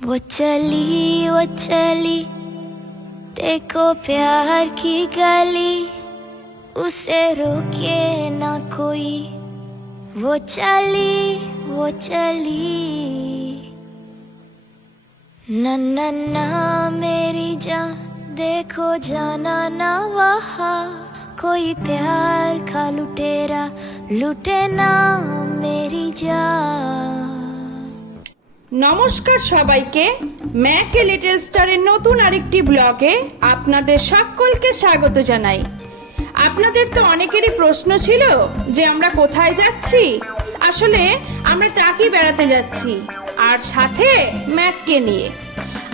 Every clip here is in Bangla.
वो चली देखो प्यार की गली, उसे रोके ना कोई। वो चली ना ना ना मेरी जान, देखो जाना ना वहाँ। कोई प्यार का लुटेरा लुटे ना मेरी जान। নমস্কার সবাইকে, ম্যাকে লিটল স্টারের নতুন আরেকটি ব্লগে আপনাদের সকলকে স্বাগত জানাই। আপনাদের তো অনেকেরই প্রশ্ন ছিল যে আমরা কোথায় যাচ্ছি। আসলে আমরা টাকি বেড়াতে যাচ্ছি, আর সাথে ম্যাককে নিয়ে।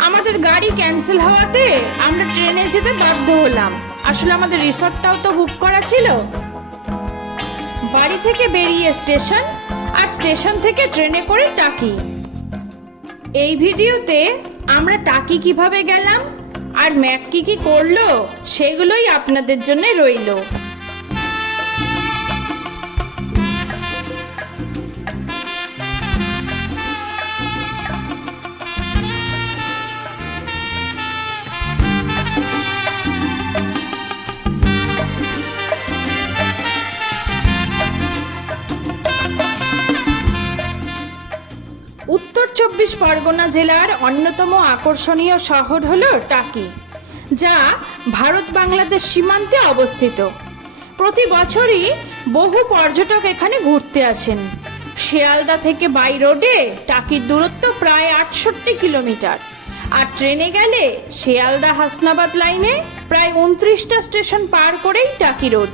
আমাদের গাড়ি ক্যান্সেল হওয়াতে আমরা ট্রেনে যেতে বাধ্য হলাম। আসলে আমাদের রিসর্টটাও তো বুক করা ছিল। বাড়ি থেকে বেরিয়ে স্টেশন, আর স্টেশন থেকে ট্রেনে করে টাকি। এই ভিডিওতে আমরা টাকি কিভাবে গেলাম আর ম্যাক কি করলো সেগুলোই আপনাদের জন্য রইল। উত্তর ২৪ পরগনা জেলার অন্যতম আকর্ষণীয় শহর হলো টাকি, যা ভারত বাংলাদেশ সীমান্তে অবস্থিত। প্রতি বছরই বহু পর্যটক এখানে ঘুরতে আসেন। শিয়ালদা থেকে বাই রোডে টাকির দূরত্ব প্রায় ৬৮ কিলোমিটার, আর ট্রেনে গেলে শিয়ালদা হাসনাবাদ লাইনে প্রায় ২৯টা স্টেশন পার করেই টাকি রোড।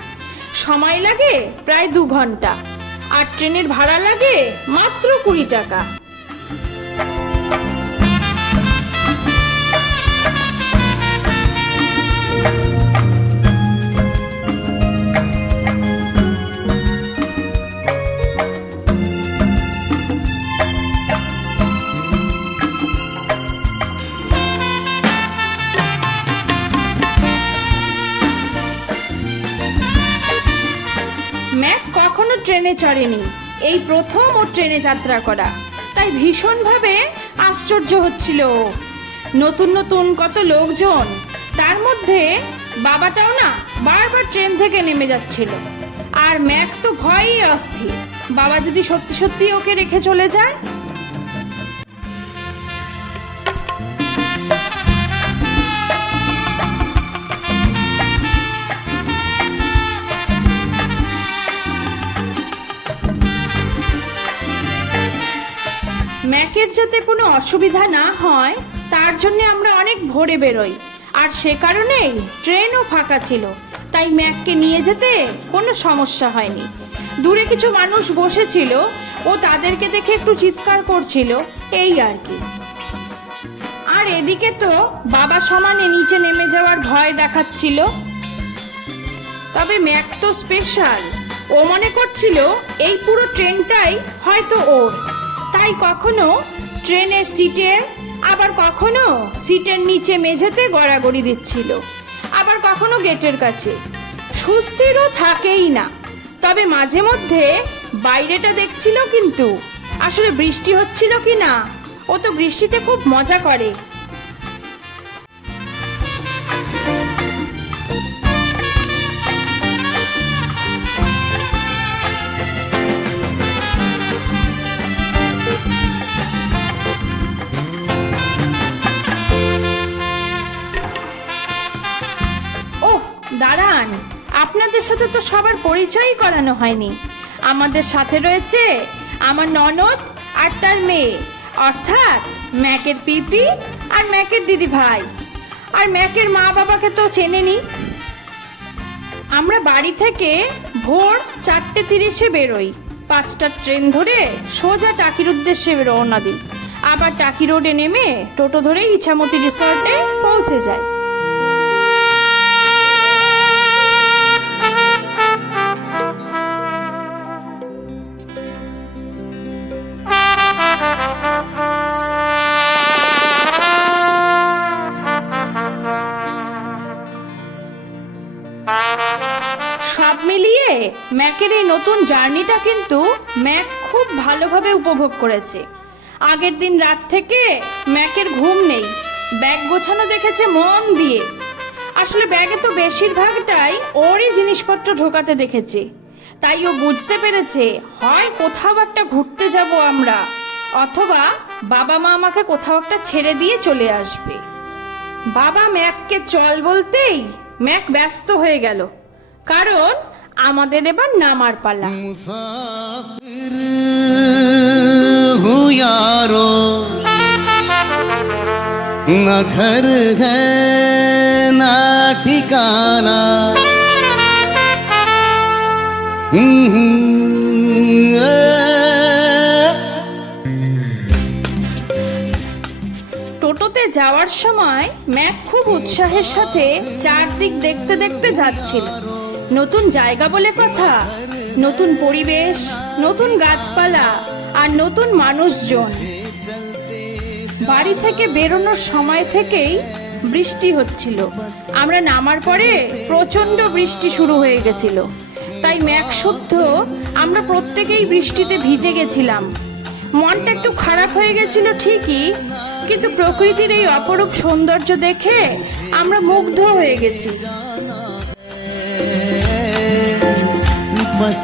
সময় লাগে প্রায় ২ ঘন্টা, আর ট্রেনের ভাড়া লাগে মাত্র ২০ টাকা। ম্যাক কখনো ট্রেনে চড়েনি, এই প্রথম ওর ট্রেনে যাত্রা করা, তাই ভীষণভাবে আশ্চর্য হচ্ছিল। নতুন নতুন কত লোকজন, তার মধ্যে বাবাটাও না বারবার ট্রেন থেকে নেমে যাচ্ছিল। আর ম্যাক তো ভয়েই অস্থির, বাবা যদি সত্যি সত্যি ওকে রেখে চলে যায়। ম্যাকের যাতে কোনো অসুবিধা না হয় তার জন্য আমরা অনেক ভোরে বেরোই, আর সে কারণেই ট্রেনও ফাঁকা ছিল, তাই ম্যাককে নিয়ে যেতে কোনো সমস্যা হয়নি। দূরে কিছু মানুষ বসেছিল, ও তাদেরকে দেখে একটু চিৎকার করছিল, এই আর কি। আর এদিকে তো বাবা সমানে নিচে নেমে যাওয়ার ভয় দেখাচ্ছিল। তবে ম্যাক তো স্পেশাল, ও মনে করছিল এই পুরো ট্রেনটাই হয়তো ওর, তাই কখনো ট্রেনের সিটে, আবার কখনো সিটের নিচে মেঝেতে গড়াগড়ি দিচ্ছিল, আবার কখনো গেটের কাছে। সুস্থিরও থাকেই না। তবে মাঝে মধ্যে বাইরেটা দেখছিল, কিন্তু আসলে বৃষ্টি হচ্ছিল কি না। ও তো বৃষ্টিতে খুব মজা করে। দাঁড়ান, আপনাদের সাথে তো সবার পরিচয়ই করানো হয়নি। আমাদের সাথে রয়েছে আমার ননদ আর তার মেয়ে, অর্থাৎ ম্যাকের পিপি আর ম্যাকের দিদি ভাই। আর ম্যাকের মা বাবাকে তো চেনেনি। আমরা বাড়ি থেকে ভোর ৪:৩০-এ বেরোই, ৫টার ট্রেন ধরে সোজা টাকির উদ্দেশ্যে রওনা দিই। আবার টাকি রোডে নেমে টোটো ধরে ইছামতি রিসর্টে পৌঁছে যায়। সব মিলিয়ে ম্যাকের এই নতুন জার্নিটা কিন্তু ম্যাক খুব ভালোভাবে উপভোগ করেছে। আগের দিন রাত থেকে ম্যাকের ঘুম নেই, ব্যাগ গোছানো দেখেছে মন দিয়ে। আসলে ব্যাগে তো বেশিরভাগটাই ওরই জিনিসপত্র ঢোকাতে দেখেছে, তাই ও বুঝতে পেরেছে হয় কোথাও একটা ঘুরতে যাব আমরা, অথবা বাবা মা আমাকে কোথাও একটা ছেড়ে দিয়ে চলে আসবে। বাবা ম্যাককে চল বলতেই ম্যাক ব্যস্ত হয়ে গেল, কারণ আমাদের এবার নামার পালা। मुसाफिर हूँ यारो, न घर है ना ठिकाना। টোটোতে যাওয়ার সময় ম্যাক খুব উৎসাহের সাথে চারদিক দেখতে দেখতে যাচ্ছিল। নতুন জায়গা বলে কথা, নতুন পরিবেশ, নতুন গাছপালা আর নতুন মানুষজন। বাড়ি থেকে বেরোনোর সময় থেকেই বৃষ্টি হচ্ছিল। আমরা নামার পরে প্রচণ্ড বৃষ্টি শুরু হয়ে গেছিল, তাই ম্যাক শুদ্ধ আমরা প্রত্যেকেই বৃষ্টিতে ভিজে গেছিলাম। মনটা একটু খারাপ হয়ে গেছিল ঠিকই, কিন্তু প্রকৃতির এই অপরূপ সৌন্দর্য দেখে আমরা মুগ্ধ হয়ে গেছি। बस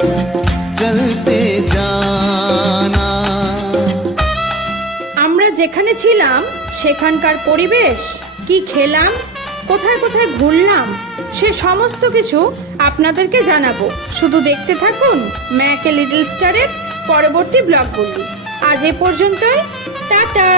चलते जाना। আমরা যেখানে ছিলাম সেখানকার পরিবেশ, কি খেলাম, কোথায় কোথায় ঘুরলাম, সে সমস্ত কিছু আপনাদেরকে জানাবো। শুধু দেখতে থাকুন ম্যাক এ লিটল স্টারের পরবর্তী ব্লগগুলি। আজ এ পর্যন্তই, টাটা।